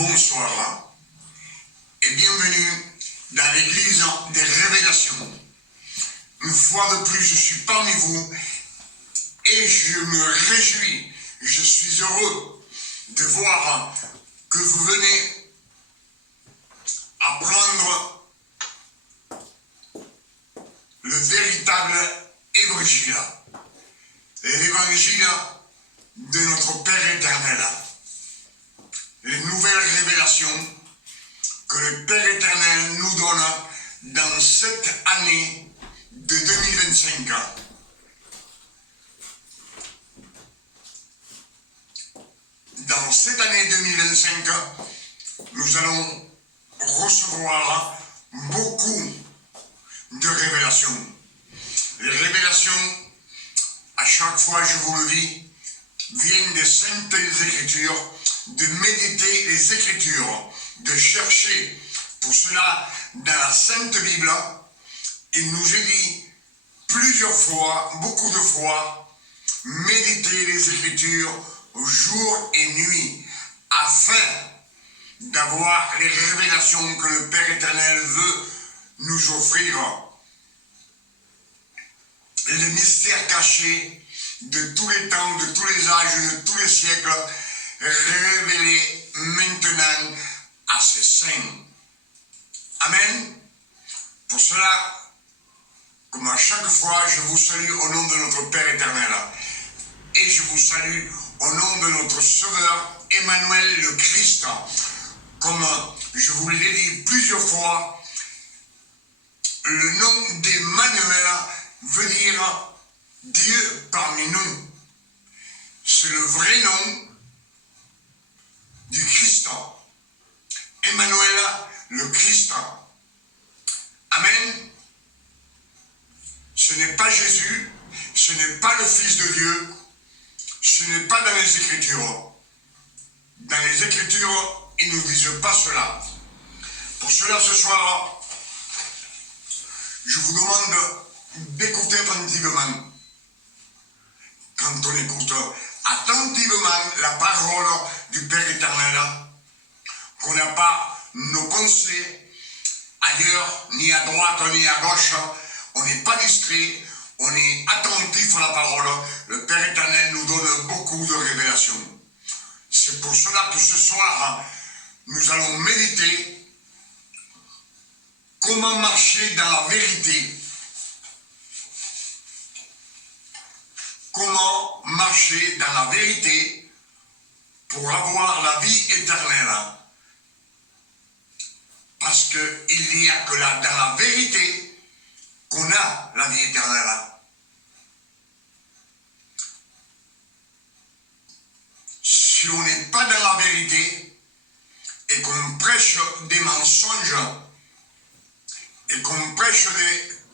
Bonsoir et bienvenue dans l'église des révélations. Une fois de plus, je suis parmi vous et je me réjouis, je suis heureux de voir que vous venez apprendre le véritable évangile, l'évangile de notre Père éternel. Les nouvelles révélations que le Père éternel nous donne dans cette année de 2025. Dans cette année 2025, nous allons recevoir beaucoup de révélations. Les révélations, à chaque fois je vous le dis, viennent des saintes écritures, de méditer les Écritures, de chercher. Pour cela, dans la Sainte Bible, il nous est dit plusieurs fois, beaucoup de fois, méditer les Écritures jour et nuit, afin d'avoir les révélations que le Père éternel veut nous offrir. Les mystères cachés de tous les temps, de tous les âges, de tous les siècles, révélés maintenant à ses saints. Amen. Pour cela, comme à chaque fois, je vous salue au nom de notre Père éternel. Et je vous salue au nom de notre Sauveur, Emmanuel le Christ. Comme je vous l'ai dit plusieurs fois, le nom d'Emmanuel veut dire Dieu parmi nous. C'est le vrai nom du Christ. Emmanuel, le Christ. Amen. Ce n'est pas Jésus, ce n'est pas le Fils de Dieu, ce n'est pas dans les Écritures. Dans les Écritures, ils ne nous disent pas cela. Pour cela, ce soir, je vous demande d'écouter attentivement. Quand on écoute attentivement la parole du Père éternel, qu'on n'a pas nos pensées ailleurs, ni à droite, ni à gauche, on n'est pas distrait, on est attentif à la parole. Le Père éternel nous donne beaucoup de révélations. C'est pour cela que ce soir, nous allons méditer comment marcher dans la vérité. Comment marcher dans la vérité pour avoir la vie éternelle. Parce qu'il n'y a que là, dans la vérité, qu'on a la vie éternelle. Si on n'est pas dans la vérité et qu'on prêche des mensonges et qu'on prêche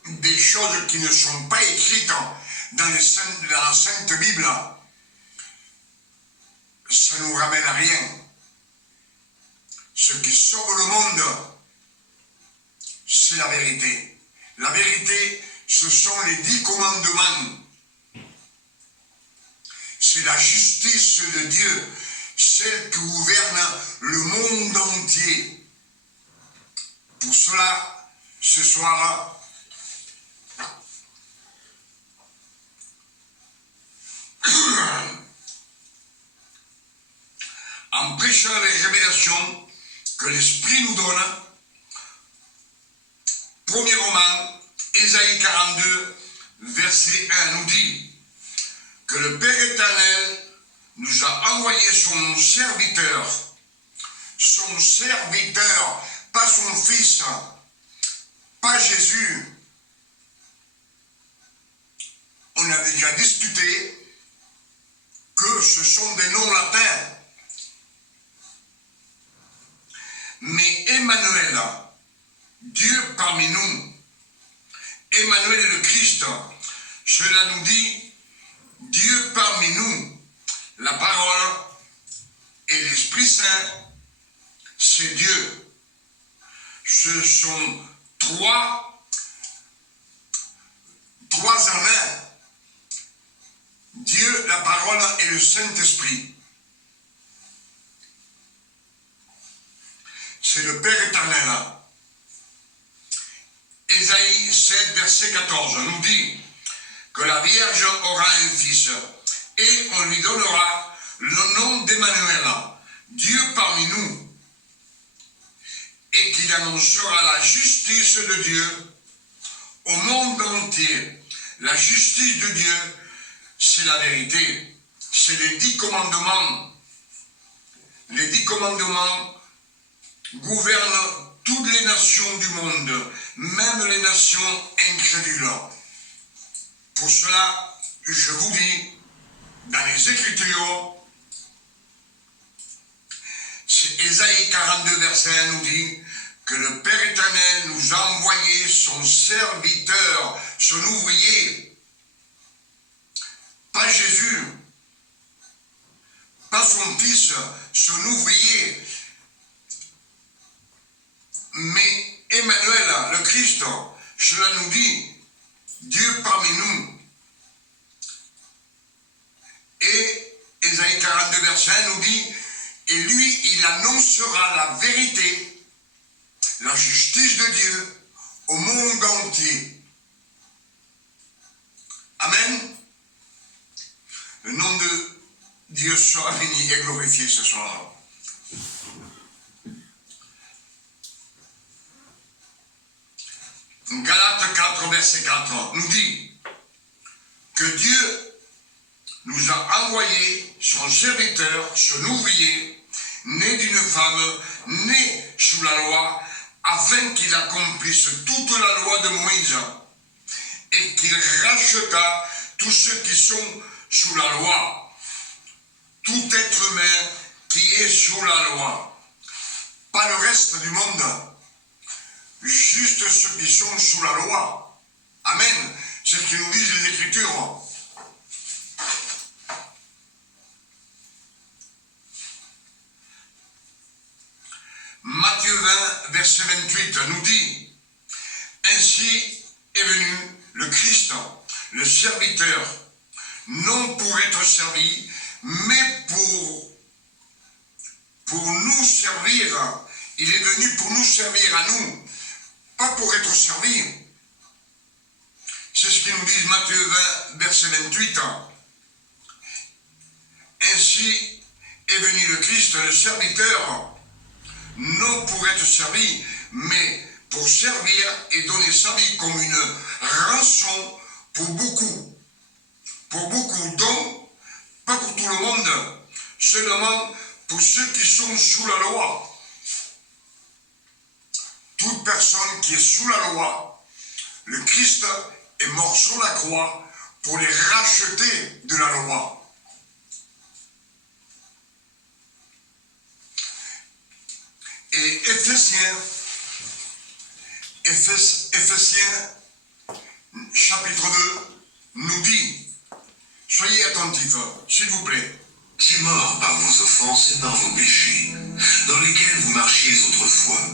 des choses qui ne sont pas écrites dans la Sainte Bible, ça ne nous ramène à rien. Ce qui sauve le monde, c'est la vérité. La vérité, ce sont les 10 commandements. C'est la justice de Dieu, celle qui gouverne le monde entier. Pour cela, ce soir, en prêchant les révélations que l'Esprit nous donne, premièrement, Ésaïe 42, verset 1 nous dit que le Père éternel nous a envoyé son serviteur, pas son fils, pas Jésus. On a déjà discuté que ce sont des noms latins. Mais Emmanuel, Dieu parmi nous, Emmanuel est le Christ, cela nous dit Dieu parmi nous. La parole et l'Esprit Saint, c'est Dieu. Ce sont trois en un. Dieu, la parole et le Saint-Esprit. c'est le Père éternel. Ésaïe 7, verset 14 nous dit que la Vierge aura un fils et on lui donnera le nom d'Emmanuel, Dieu parmi nous, et qu'il annoncera la justice de Dieu au monde entier. La justice de Dieu, c'est la vérité. C'est les 10 commandements. Les 10 commandements gouvernent toutes les nations du monde, même les nations incrédules. Pour cela, je vous dis, dans les Écritures, c'est Ésaïe 42, verset 1 nous dit que le Père éternel nous a envoyé son serviteur, son ouvrier. Pas Jésus, pas son fils, son ouvrier, mais Emmanuel, le Christ. Cela nous dit Dieu parmi nous. Et Ésaïe 42, verset 1 nous dit, et lui, il annoncera la vérité, la justice de Dieu au monde entier. Amen. Le nom de Dieu soit béni et glorifié ce soir. Galates 4, verset 4 nous dit que Dieu nous a envoyé son serviteur, son ouvrier, né d'une femme, né sous la loi, afin qu'il accomplisse toute la loi de Moïse et qu'il racheta tous ceux qui sont sous la loi, tout être humain qui est sous la loi, pas le reste du monde, juste ceux qui sont sous la loi. Amen. C'est ce que nous disent les Écritures. Matthieu 20, verset 28 nous dit, ainsi est venu le Christ, le serviteur, non pour être servi, mais pour nous servir. Il est venu pour nous servir à nous, pas pour être servi. C'est ce que nous dit Matthieu 20, verset 28. Ainsi est venu le Christ, le serviteur, non pour être servi, mais pour servir et donner sa vie comme une rançon pour beaucoup. Pour beaucoup, donc, pas pour tout le monde, seulement pour ceux qui sont sous la loi. Toute personne qui est sous la loi, le Christ est mort sur la croix pour les racheter de la loi. Et Éphésiens chapitre 2 nous dit, soyez attentifs, s'il vous plaît. Qui est mort par vos offenses et par vos péchés, dans lesquels vous marchiez autrefois,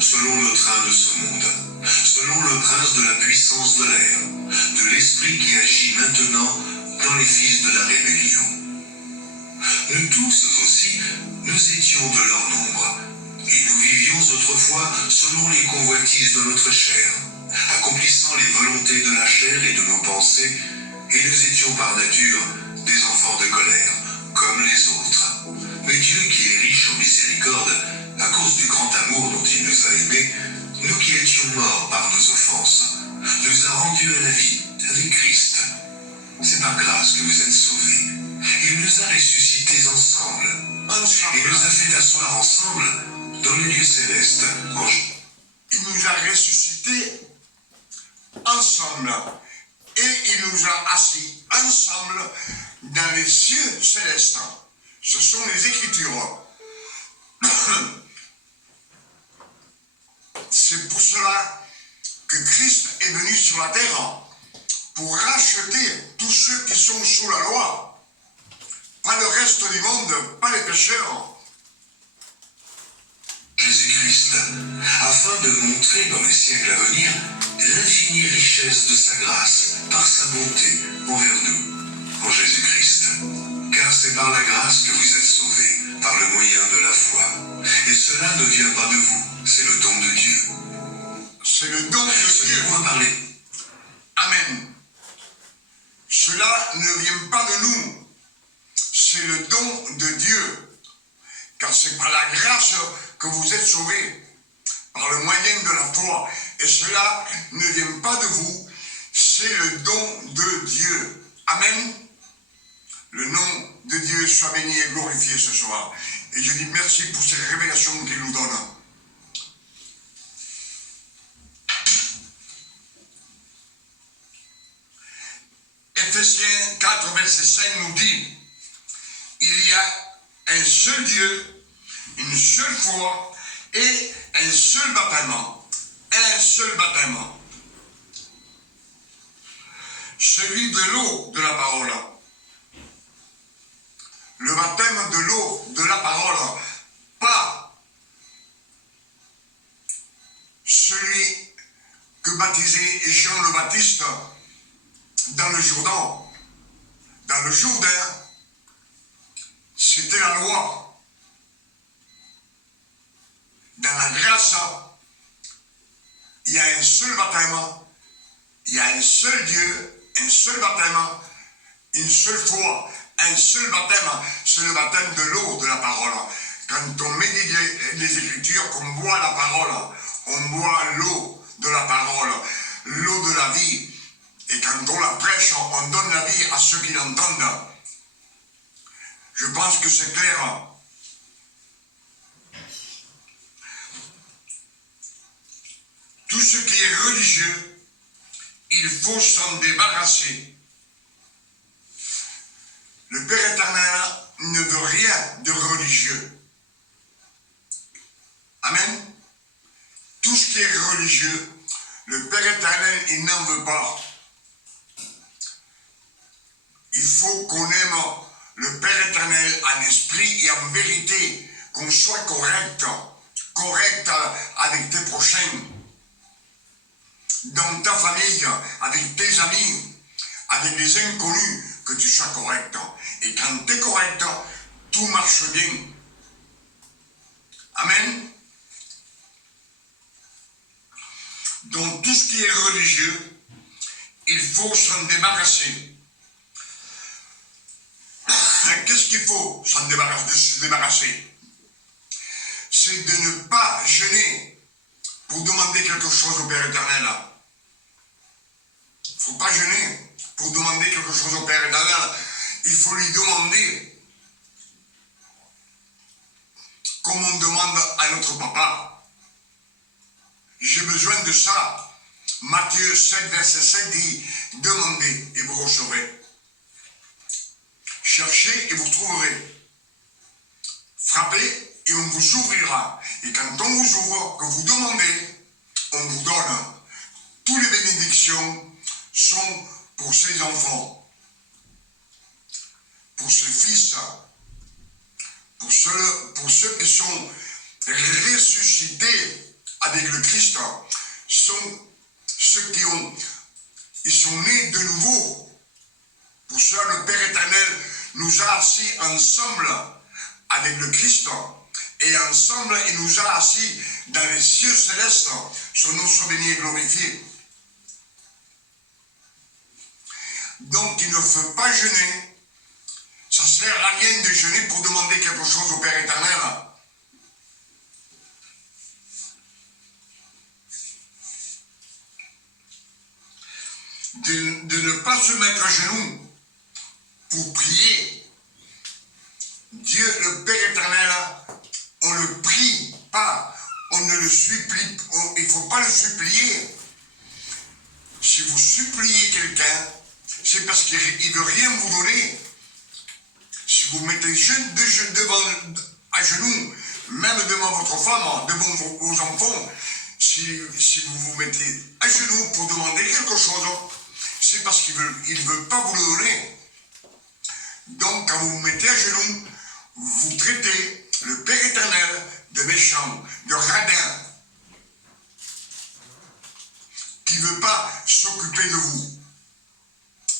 selon le train de ce monde, selon le prince de la puissance de l'air, de l'esprit qui agit maintenant dans les fils de la rébellion. Nous tous aussi, nous étions de leur nombre, et nous vivions autrefois selon les convoitises de notre chair, accomplissant les volontés de la chair et de nos pensées, et nous étions par nature des enfants de colère, comme les autres. Mais Dieu qui est riche en miséricorde, à cause du grand amour dont il nous a aimés, nous qui étions morts par nos offenses, nous a rendus à la vie avec Christ. C'est par grâce que vous êtes sauvés. Il nous a ressuscités ensemble. Il nous a fait asseoir ensemble dans les lieux célestes. Il nous a ressuscités ensemble et il nous a assis ensemble dans les cieux célestes. Ce sont les Écritures. C'est pour cela que Christ est venu sur la terre pour racheter tous ceux qui sont sous la loi. Pas le reste du monde, pas les pécheurs. Jésus-Christ, afin de montrer dans les siècles à venir l'infinie richesse de sa grâce, par sa bonté envers nous, en Jésus-Christ. Car c'est par la grâce que vous êtes sauvés. sauvés par le moyen de la foi. Et cela ne vient pas de vous, c'est le don de Dieu. C'est le don de Ce Dieu. n'est point par les... Amen. Cela ne vient pas de nous. C'est le don de Dieu. Car c'est par la grâce que vous êtes sauvés, par le moyen de la foi. Et cela ne vient pas de vous, c'est le don de Dieu. Amen. Le nom de Dieu soit béni et glorifié ce soir. Et je dis merci pour ces révélations qu'il nous donne. Ephésiens 4, verset 5 nous dit, il y a un seul Dieu, une seule foi et un seul baptême. Un seul baptême. Celui de l'eau de la parole. Le baptême de l'eau de la parole. Pas celui que baptisait Jean le Baptiste dans le Jourdain. Dans le Jourdain, c'était la loi. Dans la grâce, il y a un seul baptême, il y a un seul Dieu, un seul baptême, une seule foi, un seul baptême, c'est le baptême de l'eau de la parole. Quand on médite les Écritures, qu'on boit la parole, on boit l'eau de la parole, l'eau de la vie. Et quand on la prêche, on donne la vie à ceux qui l'entendent. Je pense que c'est clair. Tout ce qui est religieux, il faut s'en débarrasser. Le Père éternel ne veut rien de religieux. Amen. Tout ce qui est religieux, le Père éternel, il n'en veut pas. Il faut qu'on aime le Père éternel en esprit et en vérité, qu'on soit correct avec tes prochains, dans ta famille, avec tes amis, avec les inconnus, que tu sois correct. Et quand tu es correct, tout marche bien. Amen. Donc tout ce qui est religieux, il faut s'en débarrasser. Qu'est-ce qu'il faut se débarrasser? C'est de ne pas jeûner pour demander quelque chose au Père éternel. Il ne faut pas jeûner pour demander quelque chose au Père éternel. Il faut lui demander comme on demande à notre papa. J'ai besoin de ça. Matthieu 7, verset 7 dit, demandez et vous recevrez. Cherchez et vous trouverez. Frappez et on vous ouvrira. Et quand on vous ouvre, que vous demandez, on vous donne. Toutes les bénédictions sont pour ses enfants, pour ses fils, pour ceux qui sont ressuscités avec le Christ, sont ceux ils sont nés de nouveau. Pour cela, le Père éternel nous a assis ensemble avec le Christ, et ensemble, il nous a assis dans les cieux célestes. Son nom soit béni et glorifié. Donc, il ne faut pas jeûner. Ça ne sert à rien de jeûner pour demander quelque chose au Père éternel. De ne pas se mettre à genoux pour prier. Dieu, le Père éternel, on ne le prie pas, on ne le supplie, il ne faut pas le supplier. Si vous suppliez quelqu'un, c'est parce qu'il ne veut rien vous donner. Si vous mettez à genoux, même devant votre femme, devant vos enfants, si vous vous mettez à genoux pour demander quelque chose, c'est parce qu'il ne veut pas vous le donner. Donc, quand vous vous mettez à genoux, vous traitez le Père éternel de méchant, de radin, qui ne veut pas s'occuper de vous.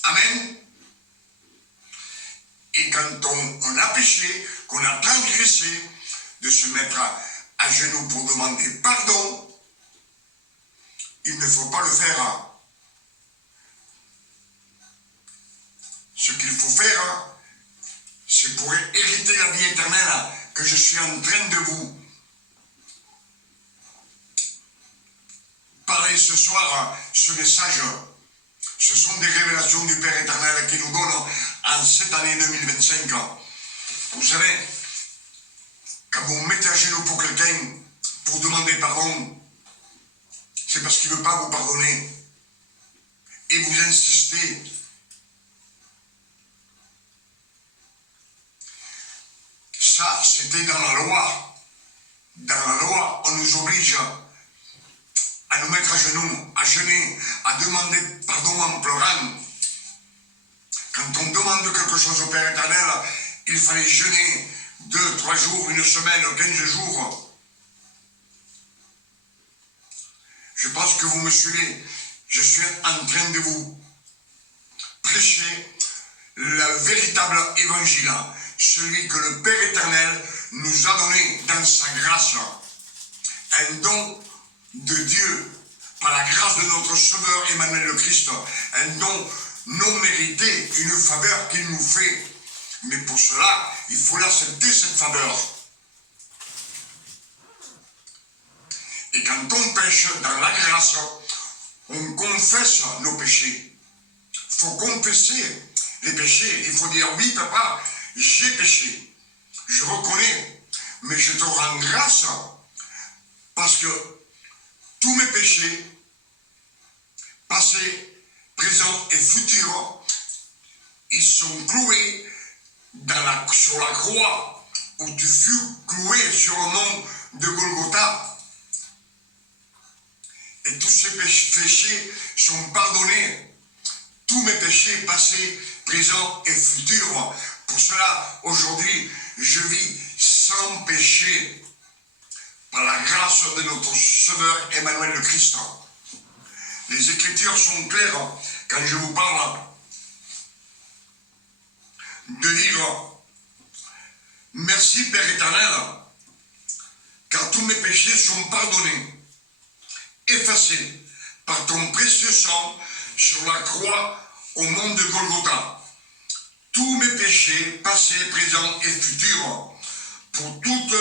Amen. Et quand quand on a péché, qu'on a transgressé, de se mettre à genoux pour demander pardon. Il ne faut pas le faire. Ce qu'il faut faire, c'est pour hériter la vie éternelle que je suis en train de vous parler ce soir. Ce message, ce sont des révélations du Père éternel qui nous donne en cette année 2025. Vous savez, quand vous vous mettez à genoux pour quelqu'un, pour demander pardon, c'est parce qu'il ne veut pas vous pardonner. Et vous insistez. Ça, c'était dans la loi. Dans la loi, on nous oblige à nous mettre à genoux, à jeûner, à demander pardon en pleurant. Quand on demande quelque chose au Père éternel, il fallait jeûner 2, 3 jours, 1 semaine, 15 jours. Je pense que vous me suivez. Je suis en train de vous prêcher le véritable évangile, celui que le Père éternel nous a donné dans sa grâce. Un don de Dieu, par la grâce de notre Sauveur Emmanuel le Christ, un don non mérité, une faveur qu'il nous fait. Mais pour cela, il faut l'accepter, cette faveur. Et quand on pêche dans la grâce, on confesse nos péchés. Il faut confesser les péchés. Il faut dire, oui papa, j'ai péché. Je reconnais, mais je te rends grâce parce que tous mes péchés, passés, présents et futurs, ils sont cloués sur la croix où tu fus cloué sur le mont de Golgotha. Et tous ces péchés sont pardonnés. Tous mes péchés passés, présents et futurs. Pour cela, aujourd'hui, je vis sans péché. Par la grâce de notre Sauveur Emmanuel le Christ. Les Écritures sont claires quand je vous parle de dire merci Père éternel, car tous mes péchés sont pardonnés, effacés par ton précieux sang sur la croix au mont de Golgotha. Tous mes péchés, passés, présents et futurs, pour toute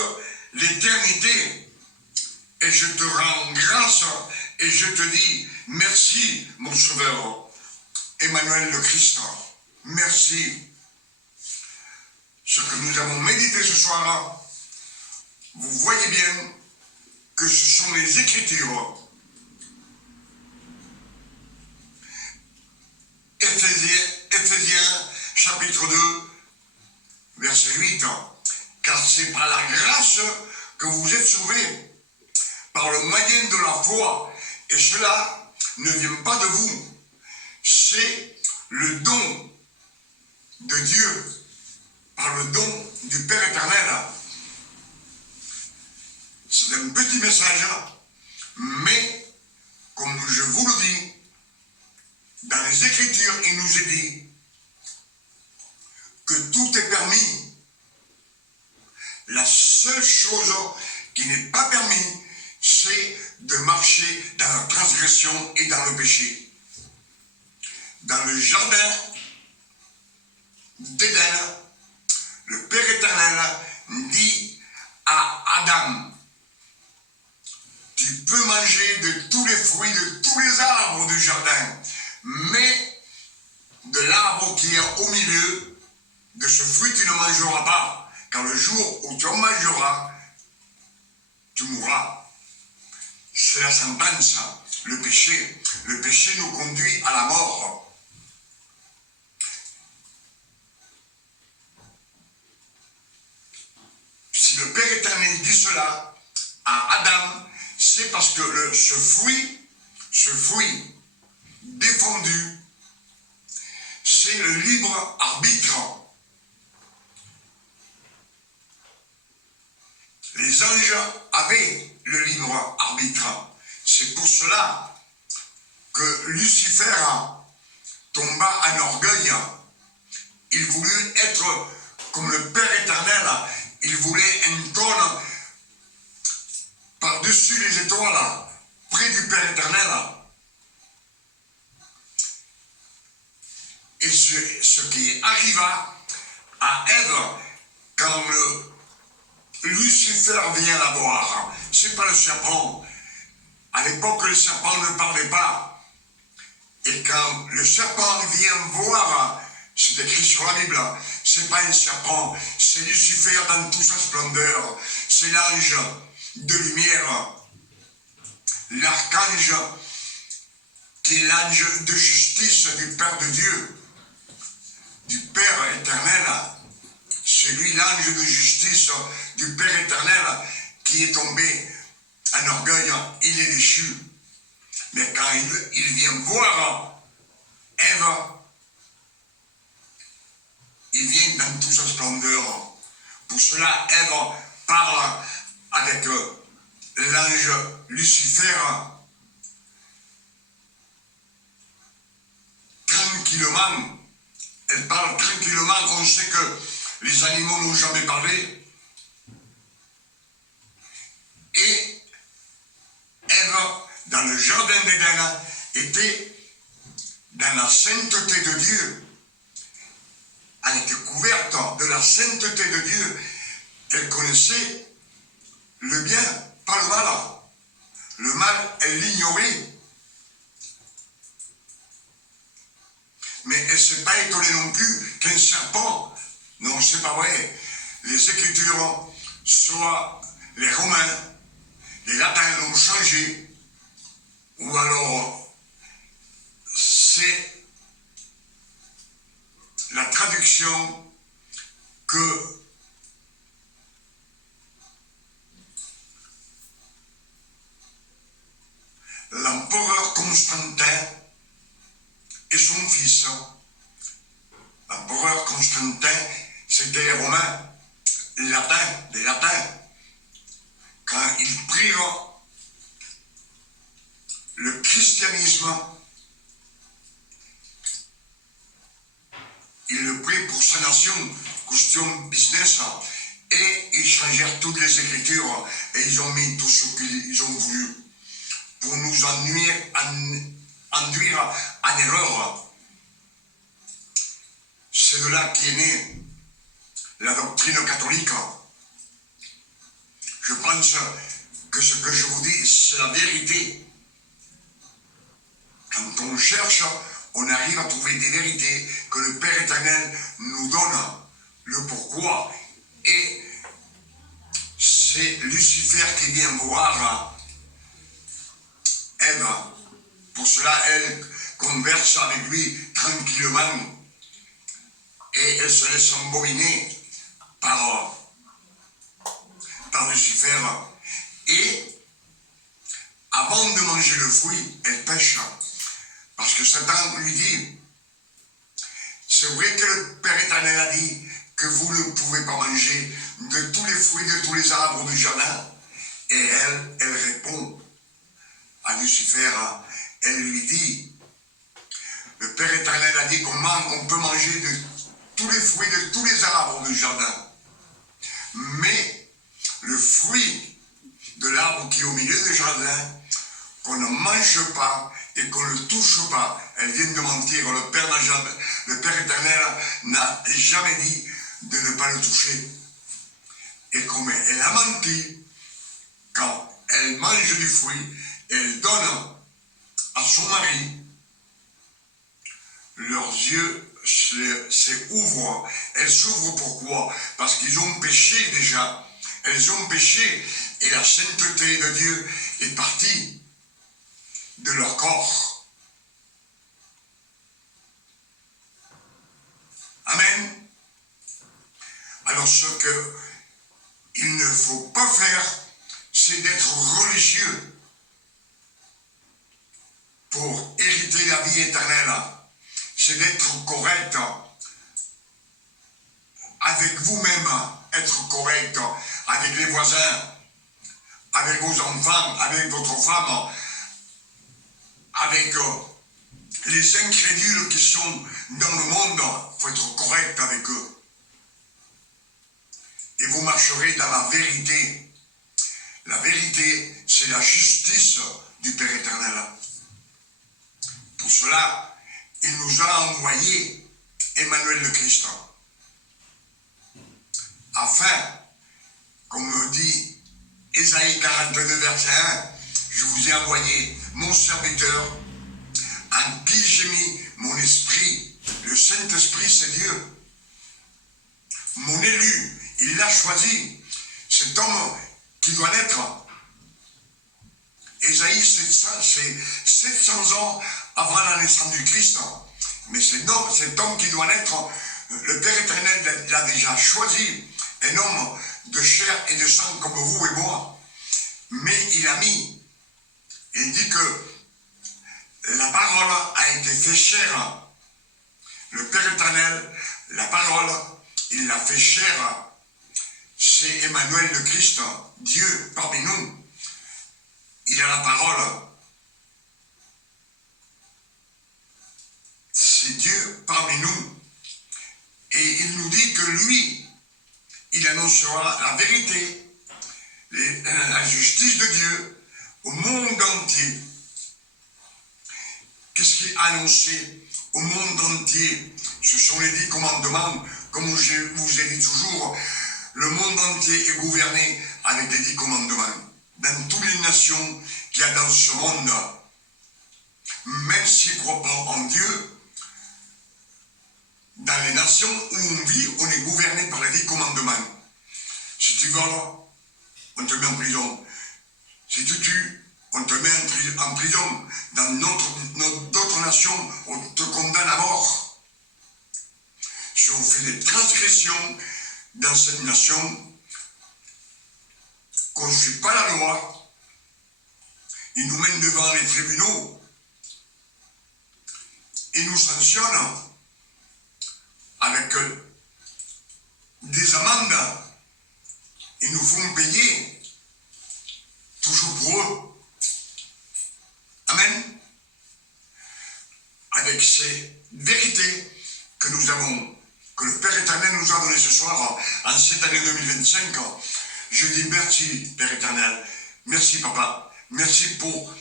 l'éternité. Et je te rends grâce et je te dis merci, mon Sauveur, Emmanuel le Christ. Merci. Ce que nous avons médité ce soir, vous voyez bien que ce sont les Écritures. Éphésiens chapitre 2, verset 8. Car c'est par la grâce que vous êtes sauvés, par le moyen de la foi, et cela ne vient pas de vous. C'est le don de Dieu, par le don du Père éternel. C'est un petit message, mais comme je vous le dis, dans les Écritures, il nous est dit que tout est permis. La seule chose qui n'est pas permis, c'est de marcher dans la transgression et dans le péché. Dans le jardin d'Éden, le Père éternel dit à Adam, tu peux manger de tous les fruits, de tous les arbres du jardin, mais de l'arbre qui est au milieu, de ce fruit tu ne mangeras pas, car le jour où tu en mangeras, tu mourras. C'est la sentence, le péché. Le péché nous conduit à la mort. Si le Père éternel dit cela à Adam, c'est parce que ce fruit défendu, c'est le libre arbitre. Les anges avaient le libre arbitre. C'est pour cela que Lucifer tomba en orgueil. Il voulut être comme le Père éternel, il voulait un trône par-dessus les étoiles, près du Père éternel. Et ce qui arriva à Ève quand Lucifer vient la voir, c'est pas le serpent. À l'époque, le serpent ne parlait pas. Et quand le serpent vient voir, c'est écrit sur la Bible, c'est pas un serpent, c'est Lucifer dans toute sa splendeur. C'est l'ange de lumière, l'archange qui est l'ange de justice du Père de Dieu, du Père éternel. C'est lui l'ange de justice du Père éternel qui est tombé en orgueil, il est déchu. Mais quand il vient voir Ève, il vient dans toute sa splendeur. Pour cela, Ève parle avec l'ange Lucifer tranquillement. Elle parle tranquillement. On sait que les animaux n'ont jamais parlé. Et Ève, dans le jardin d'Éden, était dans la sainteté de Dieu. Elle était couverte de la sainteté de Dieu. Elle connaissait le bien, pas le mal. Le mal, elle l'ignorait. Mais elle ne s'est pas étonnée non plus qu'un serpent. Non, c'est pas vrai. Les Écritures, soit les Romains, les Latins l'ont changé, ou alors c'est la traduction que l'empereur Constantin et son fils. L'empereur Constantin, c'était les Romains, les Latins. Quand ils prirent le christianisme, ils le prirent pour sa nation, question business, et ils changèrent toutes les Écritures et ils ont mis tout ce qu'ils ont voulu pour nous enduire en erreur. C'est de là qu'est née la doctrine catholique. Je pense que ce que je vous dis, c'est la vérité. Quand on cherche, on arrive à trouver des vérités que le Père éternel nous donne, le pourquoi. Et c'est Lucifer qui vient voir Ève. Pour cela, elle converse avec lui tranquillement et elle se laisse embobiner par Lucifer. Et avant de manger le fruit, elle pêche. Parce que Satan lui dit, c'est vrai que le Père éternel a dit que vous ne pouvez pas manger de tous les fruits, de tous les arbres du jardin. Et elle répond à Lucifer, elle lui dit, le Père éternel a dit comment on peut manger de tous les fruits, de tous les arbres du jardin. Mais le fruit de l'arbre qui est au milieu du jardin, qu'on ne mange pas et qu'on ne touche pas, elle vient de mentir. Le Père éternel n'a jamais dit de ne pas le toucher. Et comme elle a menti, quand elle mange du fruit, elle donne à son mari, leurs yeux s'ouvrent. Elles s'ouvrent pourquoi? Parce qu'ils ont péché déjà. Elles ont péché et la sainteté de Dieu est partie de leur corps. Amen. Alors ce qu'il ne faut pas faire, c'est d'être religieux pour hériter la vie éternelle. C'est d'être correct avec vous-même, être correct avec les voisins, avec vos enfants, avec votre femme, avec les incrédules qui sont dans le monde. Il faut être correct avec eux. et vous marcherez dans la vérité. La vérité, c'est la justice du Père éternel. Pour cela, il nous a envoyé Emmanuel le Christ, afin, comme dit Ésaïe 42, verset 1, je vous ai envoyé mon serviteur, en qui j'ai mis mon esprit. Le Saint-Esprit, c'est Dieu. Mon élu, il l'a choisi. Cet homme qui doit naître. Ésaïe, c'est 700 ans avant la naissance du Christ. Mais cet homme qui doit naître, le Père éternel l'a déjà choisi. Un homme de chair et de sang comme vous et moi. Mais il a mis, il dit que la parole a été fait chair. Le Père éternel, la parole, il l'a fait chair. C'est Emmanuel le Christ, Dieu parmi nous. Il a la parole. C'est Dieu parmi nous. Et il nous dit que lui, il annoncera la vérité, la justice de Dieu au monde entier. Qu'est-ce qui est annoncé au monde entier? Ce sont les 10 commandements. Comme je vous ai dit toujours, le monde entier est gouverné avec les 10 commandements. Dans toutes les nations qu'il y a dans ce monde, même s'ils ne croient pas en Dieu, dans les nations où on vit, on est gouverné par les 10 commandements. Si tu voles, on te met en prison. Si tu tues, on te met en prison. Dans d'autres nations, on te condamne à mort. Si on fait des transgressions dans cette nation, qu'on ne suit pas la loi, ils nous mènent devant les tribunaux, ils nous sanctionnent avec des amendes, ils nous font payer, toujours pour eux. Amen. Avec ces vérités que nous avons, que le Père éternel nous a données ce soir, en cette année 2025, je dis merci, Père éternel. Merci, Papa. Merci pour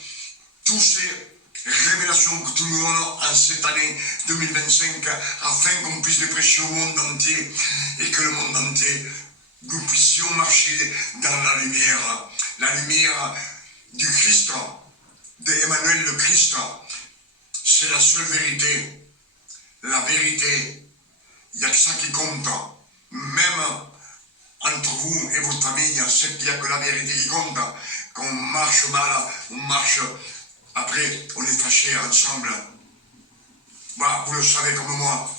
toutes ces révélations que tu nous donnes en cette année 2025, afin qu'on puisse les prêcher au monde entier et que le monde entier, nous puissions marcher dans la lumière du Christ, d'Emmanuel le Christ. C'est la seule vérité. La vérité, il n'y a que ça qui compte. Même entre vous et votre famille, c'est qu'il n'y a que la vérité qui compte. Quand on marche mal, on marche, après on est fâchés ensemble. Bah, vous le savez comme moi.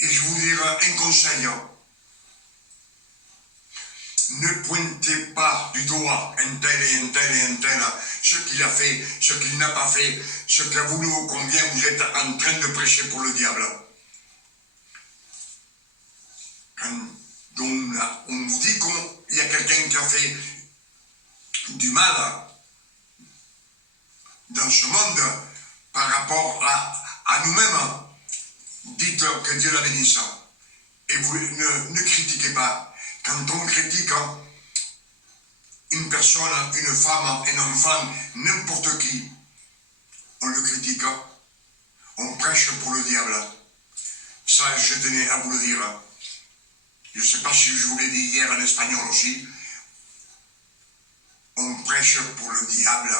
Et je vous dirai un conseil. Ne pointez pas du doigt un tel et un tel et un tel, ce qu'il a fait, ce qu'il n'a pas fait, ce que vous ou combien vous êtes en train de prêcher pour le diable. Quand on vous dit qu'il y a quelqu'un qui a fait du mal dans ce monde par rapport à nous-mêmes, dites que Dieu la bénisse. Et vous ne critiquez pas. Quand on critique une personne, une femme, un enfant, n'importe qui, on le critique, on prêche pour le diable. Ça, je tenais à vous le dire. Je ne sais pas si je vous l'ai dit hier en espagnol aussi. On prêche pour le diable.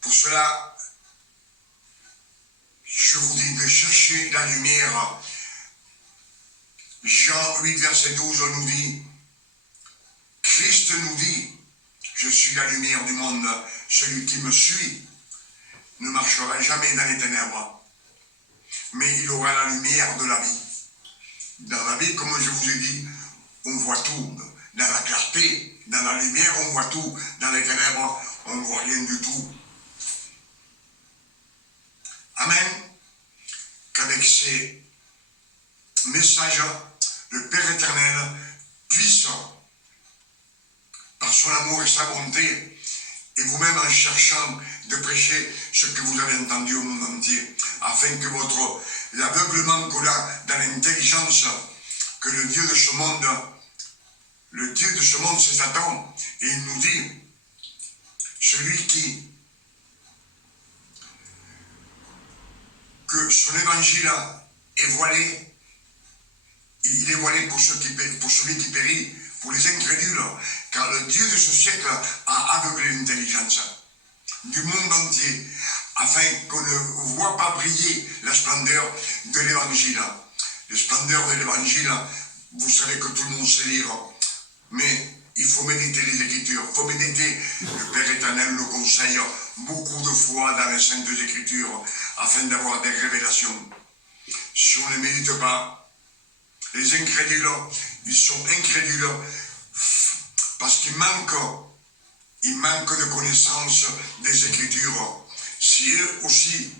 Pour cela, je vous dis de chercher la lumière. Jean 8, verset 12 nous dit, Christ nous dit, je suis la lumière du monde, celui qui me suit ne marchera jamais dans les ténèbres, mais il aura la lumière de la vie. Dans la vie, comme je vous ai dit, on voit tout. Dans la clarté, dans la lumière, on voit tout. Dans les ténèbres, on ne voit rien du tout. Amen. Qu'avec ces messages, le Père éternel puisse, par son amour et sa bonté, et vous-même en cherchant de prêcher ce que vous avez entendu au monde entier, afin que l'aveuglement qu'on a dans l'intelligence, que le Dieu de ce monde c'est Satan, et il nous dit, celui que son évangile est voilé, il est voilé pour celui qui périt, pour les incrédules, car le Dieu de ce siècle a aveuglé l'intelligence du monde entier, afin qu'on ne voit pas briller la splendeur de l'évangile. La splendeur de l'évangile, vous savez que tout le monde sait lire, mais il faut méditer les Écritures, il faut méditer, le Père éternel le conseille beaucoup de fois dans les Saintes Écritures, afin d'avoir des révélations. Si on ne médite pas, les incrédules, ils sont incrédules parce qu'ils manquent de connaissance des Écritures. Si eux aussi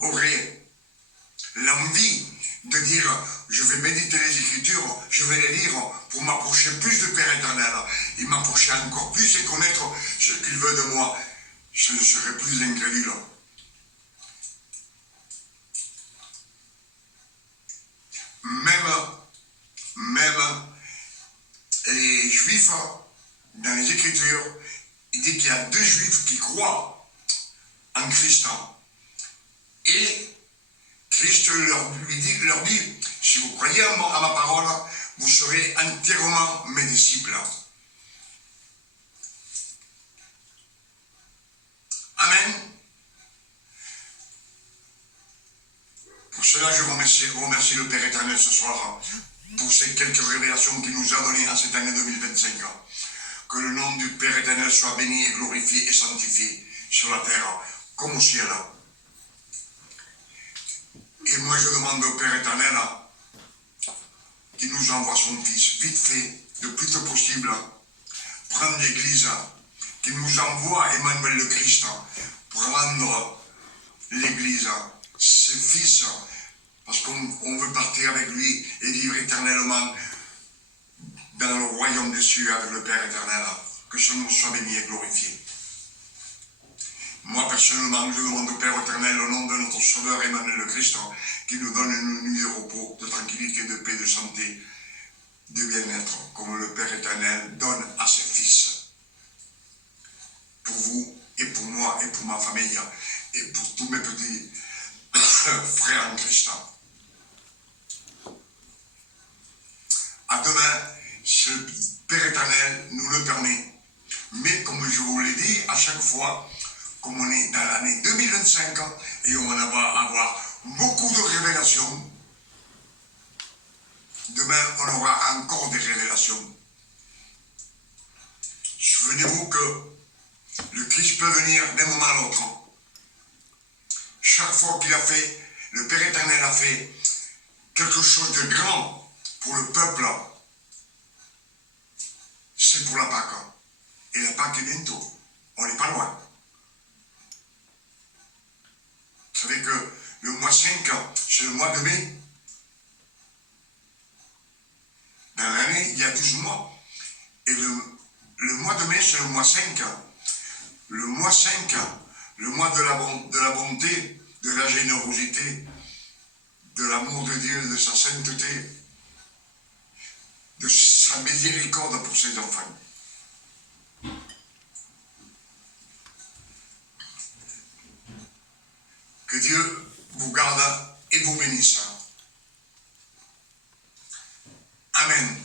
auraient l'envie de dire, je vais méditer les Écritures, je vais les lire pour m'approcher plus du Père éternel, et m'approcher encore plus et connaître ce qu'il veut de moi, je ne serai plus incrédule. Même les Juifs, dans les Écritures, il dit qu'il y a 2 Juifs qui croient en Christ. Et Christ leur dit, si vous croyez à ma parole, vous serez entièrement mes disciples. Amen. Pour cela, je remercie le Père éternel ce soir pour ces quelques révélations qu'il nous a données en cette année 2025. Que le nom du Père éternel soit béni et glorifié et sanctifié sur la terre comme au ciel. Et moi je demande au Père éternel qu'il nous envoie son Fils, vite fait, le plus tôt possible, prendre l'Église, qu'il nous envoie Emmanuel le Christ, prendre l'Église, ses fils, parce qu'on veut partir avec lui et vivre éternellement dans le royaume des cieux avec le Père éternel. Que son nom soit béni et glorifié. Moi, personnellement, je demande au Père éternel, au nom de notre Sauveur Emmanuel le Christ, qu'il nous donne une nuit de repos, de tranquillité, de paix, de santé, de bien-être, comme le Père éternel donne à ses fils. Pour vous, et pour moi, et pour ma famille, et pour tous mes petits frères en Christ. À demain, si le Père éternel nous le permet. Mais comme je vous l'ai dit, à chaque fois, comme on est dans l'année 2025, et on va avoir beaucoup de révélations, demain on aura encore des révélations. Souvenez-vous que le Christ peut venir d'un moment à l'autre. Chaque fois qu'il a fait, le Père éternel a fait quelque chose de grand pour le peuple, c'est pour la Pâque. Et la Pâque est bientôt. On n'est pas loin. Vous savez que le mois 5, c'est le mois de mai. Dans l'année, il y a 12 mois. Et le mois de mai, c'est le mois 5. Le mois 5, le mois de la bonté, de la générosité, de l'amour de Dieu, de sa sainteté, de sa miséricorde pour ses enfants. Que Dieu vous garde et vous bénisse. Amen.